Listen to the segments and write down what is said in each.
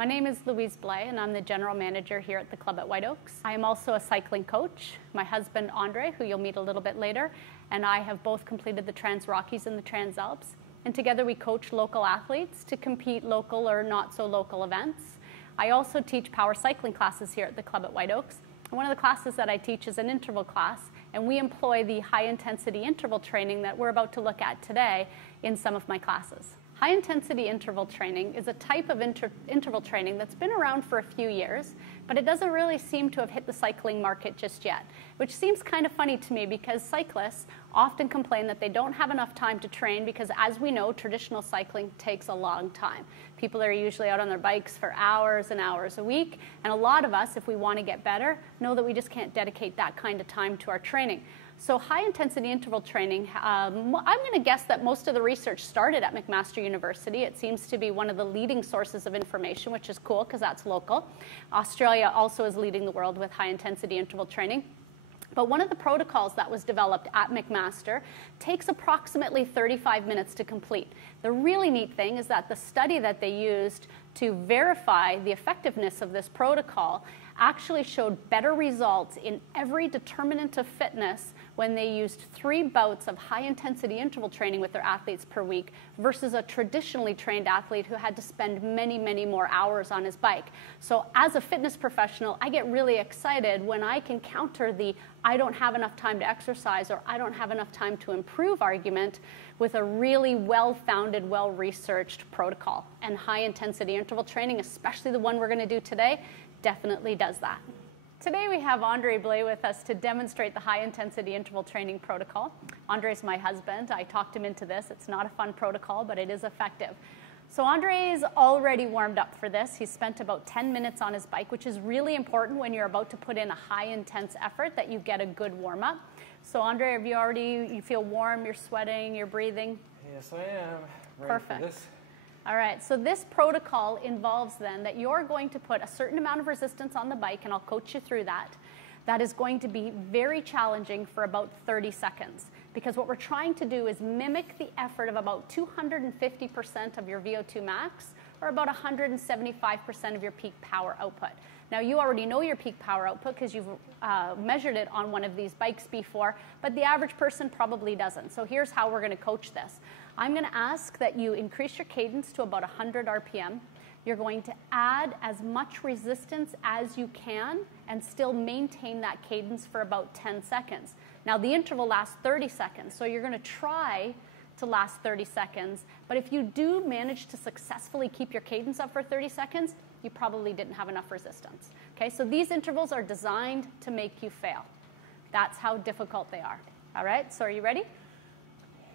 My name is Louise Blais, and I'm the general manager here at the club at White Oaks. I am also a cycling coach. My husband, Andre, who you'll meet a little bit later, and I have both completed the Trans Rockies and the Trans Alps. And together we coach local athletes to compete local or not so local events. I also teach power cycling classes here at the club at White Oaks. And one of the classes that I teach is an interval class, and we employ the high-intensity interval training that we're about to look at today in some of my classes. High-intensity interval training is a type of interval training that's been around for a few years, but it doesn't really seem to have hit the cycling market just yet, which seems kind of funny to me because cyclists often complain that they don't have enough time to train because, as we know, traditional cycling takes a long time. People are usually out on their bikes for hours and hours a week, and a lot of us, if we want to get better, know that we just can't dedicate that kind of time to our training. So high-intensity interval training, I'm going to guess that most of the research started at McMaster University. It seems to be one of the leading sources of information, which is cool because that's local. Australia also is leading the world with high-intensity interval training. But one of the protocols that was developed at McMaster takes approximately 35 minutes to complete. The really neat thing is that the study that they used to verify the effectiveness of this protocol actually showed better results in every determinant of fitness when they used 3 bouts of high-intensity interval training with their athletes per week versus a traditionally trained athlete who had to spend many, many more hours on his bike. So as a fitness professional, I get really excited when I can counter the I don't have enough time to exercise or I don't have enough time to improve argument with a really well-founded, well-researched protocol. And high-intensity interval training, especially the one we're going to do today, definitely does that. Today we have Andre Blais with us to demonstrate the high-intensity interval training protocol. Andre's my husband. I talked him into this. It's not a fun protocol, but it is effective. So Andre's already warmed up for this. He's spent about 10 minutes on his bike, which is really important when you're about to put in a high-intense effort that you get a good warm-up. So Andre, have you feel warm, you're sweating, you're breathing? Yes, I am. Ready Perfect. For this. All right, so this protocol involves then that you're going to put a certain amount of resistance on the bike, and I'll coach you through that. That is going to be very challenging for about 30 seconds because what we're trying to do is mimic the effort of about 250% of your VO2 max or about 175% of your peak power output. Now, you already know your peak power output because you've measured it on one of these bikes before, but the average person probably doesn't. So here's how we're going to coach this. I'm going to ask that you increase your cadence to about 100 RPM. You're going to add as much resistance as you can and still maintain that cadence for about 10 seconds. Now, the interval lasts 30 seconds, so you're going to try to last 30 seconds. But if you do manage to successfully keep your cadence up for 30 seconds, you probably didn't have enough resistance. Okay, so these intervals are designed to make you fail. That's how difficult they are. All right, so are you ready?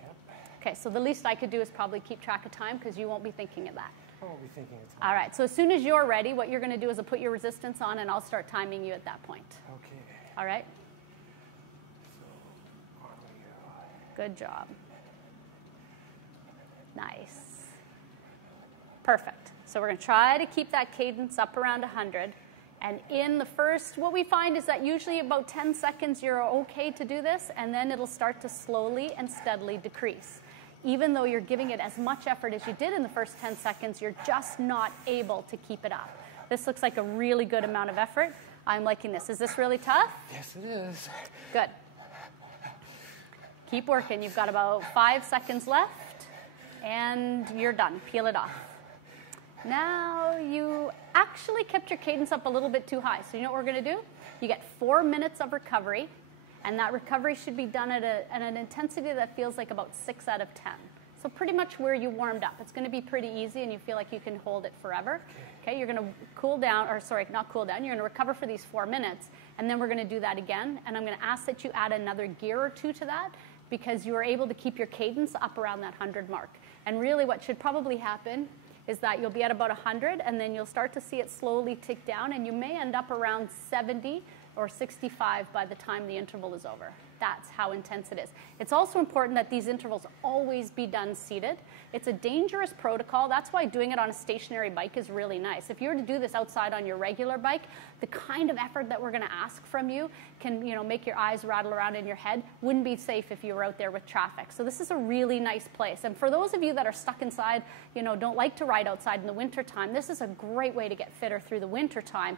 Yep. Okay, so the least I could do is probably keep track of time because you won't be thinking of that. I won't be thinking of time. All right, so as soon as you're ready, what you're going to do is put your resistance on, and I'll start timing you at that point. Okay. All right? So, on we go. Good job. Nice. Perfect. So we're going to try to keep that cadence up around 100. And in the first, what we find is that usually about 10 seconds you're okay to do this, and then it'll start to slowly and steadily decrease. Even though you're giving it as much effort as you did in the first 10 seconds, you're just not able to keep it up. This looks like a really good amount of effort. I'm liking this. Is this really tough? Yes, it is. Good. Keep working. You've got about 5 seconds left, and you're done. Peel it off. Now, you actually kept your cadence up a little bit too high. So you know what we're going to do? You get 4 minutes of recovery, and that recovery should be done at an intensity that feels like about 6 out of 10. So pretty much where you warmed up. It's going to be pretty easy, and you feel like you can hold it forever. Okay, you're going to cool down, or sorry, not cool down. You're going to recover for these 4 minutes, and then we're going to do that again. And I'm going to ask that you add another gear or two to that because you are able to keep your cadence up around that 100 mark. And really what should probably happen is that you'll be at about 100, and then you'll start to see it slowly tick down, and you may end up around 70 or 65 by the time the interval is over. That's how intense it is. It's also important that these intervals always be done seated. It's a dangerous protocol. That's why doing it on a stationary bike is really nice. If you were to do this outside on your regular bike, the kind of effort that we're going to ask from you can, make your eyes rattle around in your head. Wouldn't be safe if you were out there with traffic. So this is a really nice place. And for those of you that are stuck inside, don't like to ride outside in the wintertime, this is a great way to get fitter through the wintertime.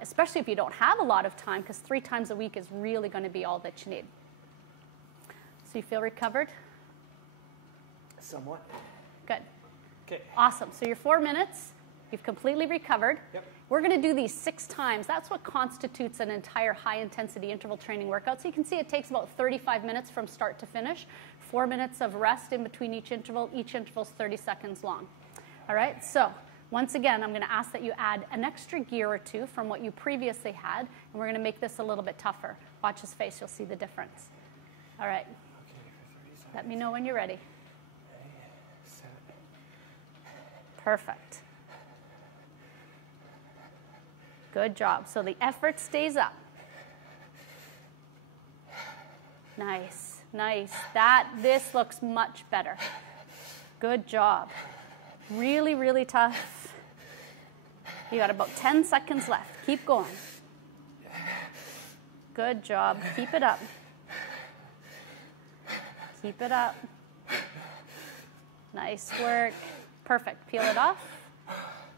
Especially if you don't have a lot of time, because 3 times a week is really going to be all that you need. So you feel recovered? Somewhat. Good. Okay. Awesome. So you're 4 minutes. You've completely recovered. Yep. We're going to do these 6 times. That's what constitutes an entire high-intensity interval training workout. So you can see it takes about 35 minutes from start to finish. 4 minutes of rest in between each interval. Each interval is 30 seconds long. All right? So once again, I'm going to ask that you add an extra gear or 2 from what you previously had, and we're going to make this a little bit tougher. Watch his face. You'll see the difference. All right. Okay, for 30 seconds. Let me know when you're ready. Ready, set. Perfect. Good job. So the effort stays up. Nice, nice. This looks much better. Good job. Really, really tough. You got about 10 seconds left. Keep going. Good job. Keep it up. Keep it up. Nice work. Perfect. Peel it off.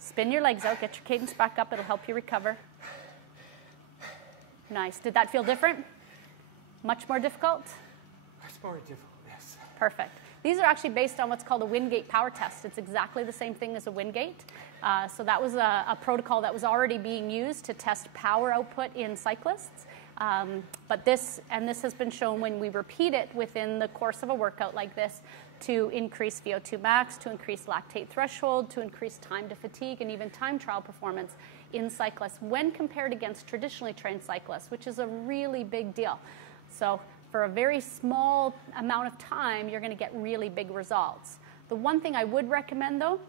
Spin your legs out. Get your cadence back up. It'll help you recover. Nice. Did that feel different? Much more difficult? It's more difficult, yes. Perfect. These are actually based on what's called a Wingate power test. It's exactly the same thing as a Wingate. So that was a protocol that was already being used to test power output in cyclists. But this has been shown when we repeat it within the course of a workout like this to increase VO2 max, to increase lactate threshold, to increase time to fatigue, and even time trial performance in cyclists when compared against traditionally trained cyclists, which is a really big deal. So for a very small amount of time, you're going to get really big results. The one thing I would recommend, though,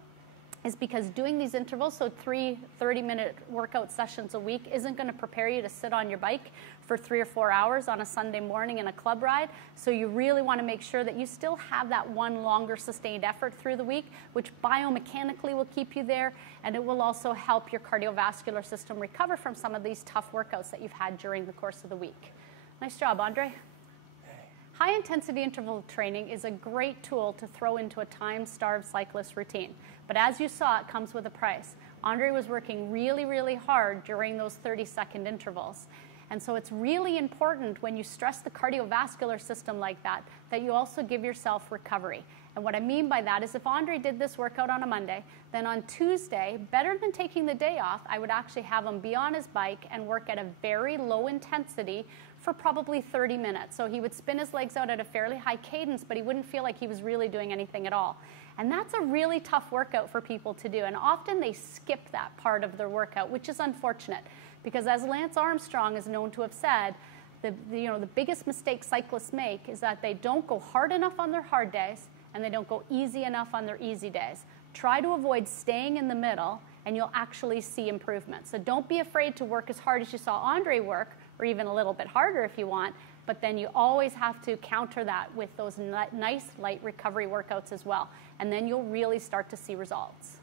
is because doing these intervals, so 3 30-minute workout sessions a week, isn't going to prepare you to sit on your bike for 3 or 4 hours on a Sunday morning in a club ride. So you really want to make sure that you still have that one longer sustained effort through the week, which biomechanically will keep you there, and it will also help your cardiovascular system recover from some of these tough workouts that you've had during the course of the week. Nice job, Andre. High-intensity interval training is a great tool to throw into a time-starved cyclist routine. But as you saw, it comes with a price. Andre was working really, really hard during those 30-second intervals. And so it's really important when you stress the cardiovascular system like that, that you also give yourself recovery. And what I mean by that is if Andre did this workout on a Monday, then on Tuesday, better than taking the day off, I would actually have him be on his bike and work at a very low intensity for probably 30 minutes. So he would spin his legs out at a fairly high cadence, but he wouldn't feel like he was really doing anything at all. And that's a really tough workout for people to do. And often they skip that part of their workout, which is unfortunate. Because as Lance Armstrong is known to have said, the biggest mistake cyclists make is that they don't go hard enough on their hard days and they don't go easy enough on their easy days. Try to avoid staying in the middle and you'll actually see improvement. So don't be afraid to work as hard as you saw Andre work, or even a little bit harder if you want, but then you always have to counter that with those nice light recovery workouts as well. And then you'll really start to see results.